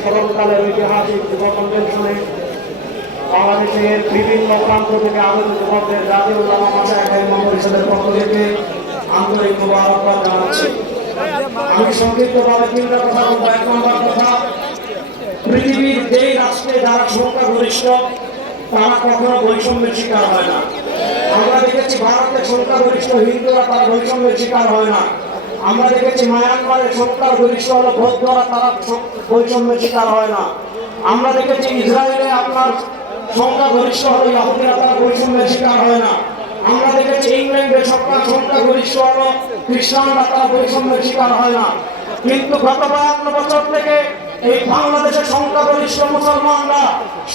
স্মরণকালের ঐতিহাসিক যুব কনভেনশনে বাংলাদেশের বিভিন্ন প্রান্ত থেকে আগত যুবকদের জাতীয় উলামা মাশায়েখ পরিষদের পক্ষ থেকে আন্তরিক মোবারকবাদ জানাচ্ছি। আমি সংক্ষিপ্তভাবে তিনটা কথা বলবো। এক নম্বর কথা, পৃথিবীর যেই রাষ্ট্রে যারা সংখ্যাগরিষ্ঠ তারা কখনো বৈষম্যের শিকার হয় না। আমরা দেখেছি ভারতের সংখ্যাগরিষ্ঠ হিন্দুরা তারা বৈষম্যের শিকার হয় না। আমরা দেখেছি মায়ানমারের সংখ্যাগরিষ্ঠ হলো বৌদ্ধরা, তারা বৈষম্যের শিকার হয় না। আমরা দেখেছি ইসরায়েলে আপনার সংখ্যাগরিষ্ঠ হলো ইহুদিরা, তারা বৈষম্যের শিকার হয় না। আমরা দেখেছি ইংল্যান্ডের সংখ্যাগরিষ্ঠ হলো খ্রিস্টানরা, তারা বৈষম্যের শিকার হয় না। কিন্তু গত 52 বছর থেকে এই বাংলাদেশের সংখ্যাগরিষ্ঠ মুসলমানরা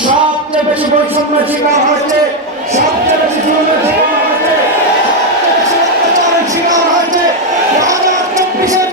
সবচেয়ে বেশি বৈষম্যের শিকার হয়েছে, সবচেয়ে বেশি জুলুমের শিকার হয়েছে, সবচেয়ে বেশি অত্যাচারের শিকার হয়েছে। 2024